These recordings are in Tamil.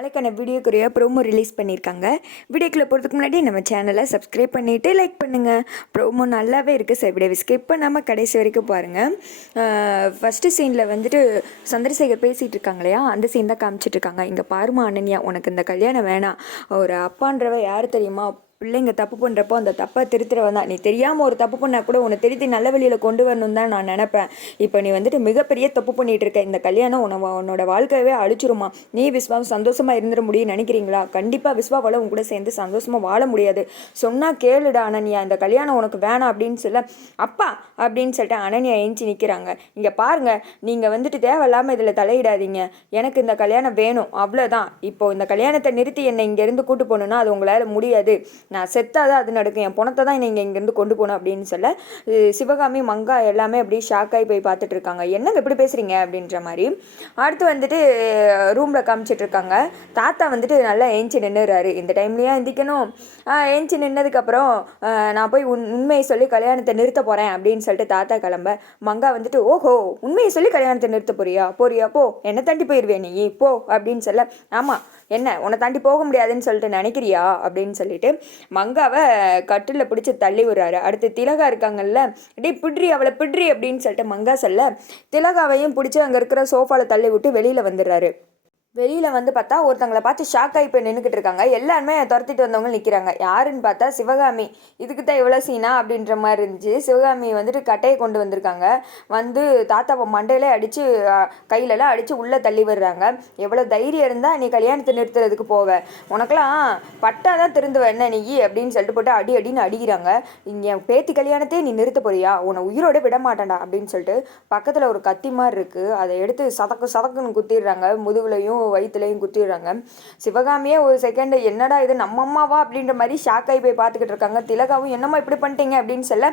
நாளைக்கான வீடியோக்குரிய ப்ரோமோ ரிலீஸ் பண்ணியிருக்காங்க. வீடியோக்குள்ளே போகிறதுக்கு முன்னாடி நம்ம சேனலை சப்ஸ்கிரைப் பண்ணிவிட்டு லைக் பண்ணுங்கள் ப்ரோமோ நல்லாவே இருக்குது சார் வீடியோ ஸ்கிப் பண்ணாமல் கடைசி வரைக்கும் பாருங்கள் ஃபஸ்ட்டு சீனில் வந்துட்டு சந்திரசேகர் பேசிகிட்டு இருக்காங்க இல்லையா? அந்த சீன் தான் காமிச்சிட்டு இருக்காங்க. இங்கே பாருமா அனன்யா உனக்கு இந்த கல்யாணம் வேணாம். ஒரு அப்பான்றவ யார் தெரியுமா? பிள்ளைங்க தப்பு பண்ணுறப்போ அந்த தப்பை திருத்துறவன் தான் நீ தெரியாமல் ஒரு தப்பு பண்ணால் கூட உன்னை திருத்தி நல்ல வழியில் கொண்டு வரணும் தான் நான் நினப்பேன். இப்போ நீ வந்துட்டு மிகப்பெரிய தப்பு பண்ணிகிட்டு இருக்க. இந்த கல்யாணம் உன உன்னோட வாழ்க்கையவே அழிச்சிருமா? நீ விஸ்வாவும் சந்தோஷமாக இருந்துட முடியும் நினைக்கிறீங்களா? கண்டிப்பாக விஸ்வாவால் உன் கூட சேர்ந்து சந்தோஷமாக வாழ முடியாது. சொன்னால் கேளுடா அனன்யா இந்த கல்யாணம் உனக்கு வேணாம் அப்படின்னு சொல்ல அப்பா அப்படின்னு சொல்லிட்டு அனன்யா எழுஞ்சி நிற்கிறாங்க இங்கே பாருங்கள் நீங்கள் வந்துட்டு தேவையில்லாமல் இதில் தலையிடாதீங்க. எனக்கு இந்த கல்யாணம் வேணும் அவ்வளோதான் இப்போ இந்த கல்யாணத்தை நிறுத்தி என்னை இங்கேருந்து கூட்டு போகணுன்னா அது உங்களால் முடியாது. நான் செத்தாதான் அது நடக்கும். என் பணத்தை தான் நீங்கள் இங்கேருந்து கொண்டு போகணும் அப்படின்னு சொல்ல சிவகாமி மங்கா எல்லாமே அப்படியே ஷாக்காகி போய் பார்த்துட்டு இருக்காங்க. என்னங்க இப்படி பேசுகிறீங்க அப்படின்ற மாதிரி. அடுத்து வந்துட்டு ரூமில் காமிச்சிட்டு இருக்காங்க. தாத்தா வந்துட்டு நல்லா ஏஞ்சி நின்றுறாரு இந்த டைம்லேயே எந்திக்கணும். ஏஞ்சி நின்னதுக்கப்புறம் நான் போய் உண் உண்மையை சொல்லி கல்யாணத்தை நிறுத்த போகிறேன் அப்படின்னு சொல்லிட்டு தாத்தா கிளம்ப. மங்கா வந்துட்டு ஓஹோ உண்மையை சொல்லி கல்யாணத்தை நிறுத்த போறியா? போறியா? போ. என்ன தண்டி போயிடுவேன் நீ? போ. அப்படின்னு சொல்ல ஆமாம் என்ன உன்னை தாண்டி போக முடியாதுன்னு சொல்லிட்டு நினைக்கிறியா? அப்படின்னு சொல்லிட்டு மங்காவை கட்டில் பிடிச்சி தள்ளி விடுறாரு. அடுத்து திலகா இருக்காங்கல்ல டேய் பிட்ரி அவளை பிட்ரி அப்படின்னு சொல்லிட்டு மங்கா சொல்ல திலகாவையும் பிடிச்சி அங்கே இருக்கிற சோஃபாவில் தள்ளி விட்டு வெளியில் வந்துடுறாரு. வெளியில் வந்து பார்த்தா ஒருத்தங்களை பார்த்து ஷாக் ஆகி போய் நின்றுக்கிட்டு இருக்காங்க. எல்லாருமே துரத்திட்டு வந்தவங்க நிற்கிறாங்க யாருன்னு பார்த்தா சிவகாமி. இதுக்கு தான் இவ்வளோ சீனா அப்படின்ற மாதிரி இருந்துச்சு. சிவகாமி வந்துட்டு கட்டையை கொண்டு வந்திருக்காங்க. வந்து தாத்தாவை மண்டையிலே அடித்து கையிலலாம் அடித்து உள்ளே தள்ளி விடுறாங்க. எவ்வளோ தைரியம் இருந்தால் நீ கல்யாணத்தை நிறுத்துறதுக்கு போவ உனக்கெல்லாம் பட்டா தான் திருந்துவ. என்ன நீ? அப்படின்னு சொல்லிட்டு போட்டு அடி அடின்னு அடிக்கிறாங்க. இங்கே பேத்தி கல்யாணத்தையே நீ நிறுத்த போறியா? உன்னை உயிரோட விட மாட்டேன்டா அப்படின்னு சொல்லிட்டு பக்கத்தில் ஒரு கத்தி மாதிரி இருக்குது அதை எடுத்து சதக்கு சதக்குன்னு குத்திடுறாங்க. முதுகுலையும் வயிற்றுலையும் குத்திடுறாங்க. சிவகாமியே ஒரு செகண்ட் என்னடா இது நம்ம அம்மாவா அப்படின்ற மாதிரி ஷாக் ஆகி போய் பார்த்துக்கிட்டு இருக்காங்க. திலகாவும் என்னம்மா இப்படி பண்ணிட்டீங்க அப்படின்னு சொல்ல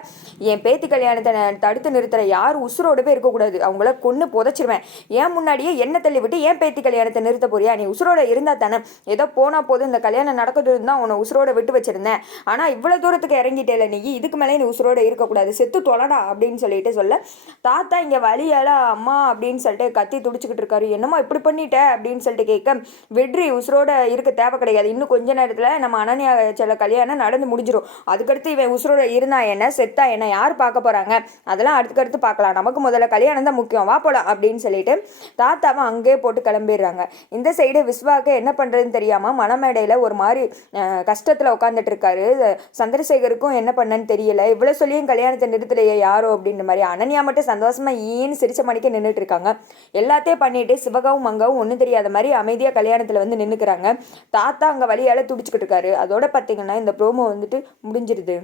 என் பேத்தி கல்யாணத்தை தடுத்து நிறுத்துற யார் உசுரோடவே இருக்கக்கூடாது. அவங்கள கொன்று புதைச்சிருவேன். ஏன் முன்னாடியே என்ன தள்ளி விட்டு ஏன் பேத்தி கல்யாணத்தை நிறுத்த போறியா? நீ உசுரோட இருந்தா தானே. ஏதோ போனா போதும் இந்த கல்யாணம் நடக்கிறது இருந்தால் உன்னை உசுரோட விட்டு வச்சிருந்தேன். ஆனால் இவ்வளோ தூரத்துக்கு இறங்கிட்டேல நீ இதுக்கு மேலே நீ உசுரோட இருக்கக்கூடாது. செத்து தொலைடா அப்படின்னு சொல்லிட்டு சொல்ல தாத்தா இங்கே வழியால அம்மா அப்படின்னு சொல்லிட்டு கத்தி துடிச்சுக்கிட்டு இருக்காரு. என்னம்மா இப்படி பண்ணிட்ட அப்படின்னு சொல்லிட்டு கேட்க வெற்றி உசுரோட இருக்க தேவை கிடையாது. இன்னும் கொஞ்ச நேரத்தில் நம்ம அனன்யா செல்ல கல்யாணம் நடந்து முடிஞ்சிடும் அதுக்கடுத்து இவன் உசுரோட இருந்தா என்ன செத்தா என்ன யார் பார்க்க போகிறாங்க அதெல்லாம் அடுத்துக்கடுத்து பார்க்கலாம். நமக்கு முதல்ல கல்யாணம் தான் முக்கியம். வா போலாம். அப்படின்னு சொல்லிட்டு தாத்தாவை அங்கேயே போட்டு கிளம்பிடுறாங்க. இந்த சைடு விஸ்வாக்கு என்ன பண்ணுறதுன்னு தெரியாமல் மனமேடையில் ஒரு மாதிரி கஷ்டத்தில் உட்காந்துட்டு இருக்காரு. சந்திரசேகருக்கும் என்ன பண்ணன்னு தெரியல. இவ்வளோ சொல்லியும் கல்யாணத்தை நிறுத்தலையே யாரோ அப்படின்ற மாதிரி. அனன்யா மட்டும் சந்தோஷமா ஈன்னு சிரிச்ச மணிக்கு நின்றுட்டு இருக்காங்க. எல்லாத்தையும் பண்ணிட்டு சிவகாவும் மங்காவும் ஒன்றும் தெரியாத மாதிரி அமைதியாக கல்யாணத்தில் வந்து நின்றுக்கிறாங்க தாத்தா அங்கே வழியால் துடிச்சுக்கிட்டு இருக்காரு. அதோட பார்த்தீங்கன்னா இந்த ப்ரோமோ வந்துட்டு முடிஞ்சிருது.